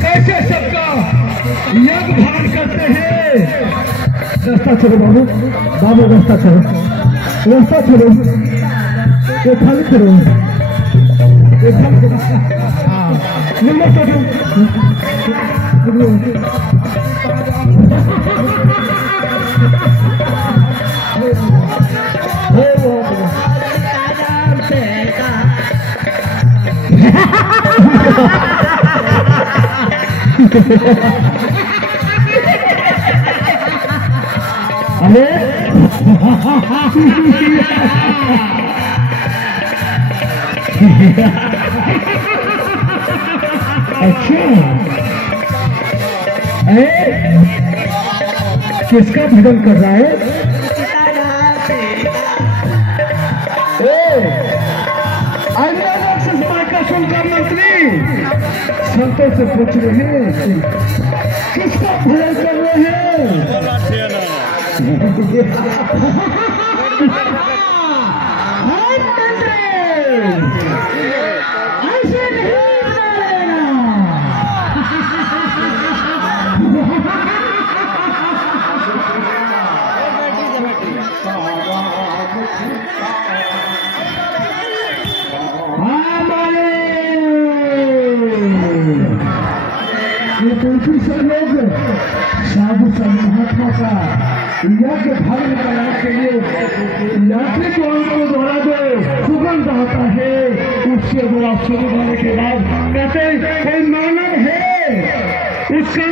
कैसे सबका यज्ञ भान करते हैं। रास्ता छोड़ो बाबू, बाबू रास्ता छोड़ो, रास्ता छोड़ो, ये खाली करो, ये खाली करो। निम्न छोड़ो, अरे अच्छा, किसका भजन कर रहा है? सुनकर मंत्री संतों से पूछ रहे हैं किसका भजन कर रहे हैं? ऐसे नहीं लोग साधु महात्मा का यज्ञ भाग कराने के लिए यात्री को अंग को दोहरा दो, सुगंध आता है। उसके बाद शुरू होने के बाद कहते कोई मानव है उसका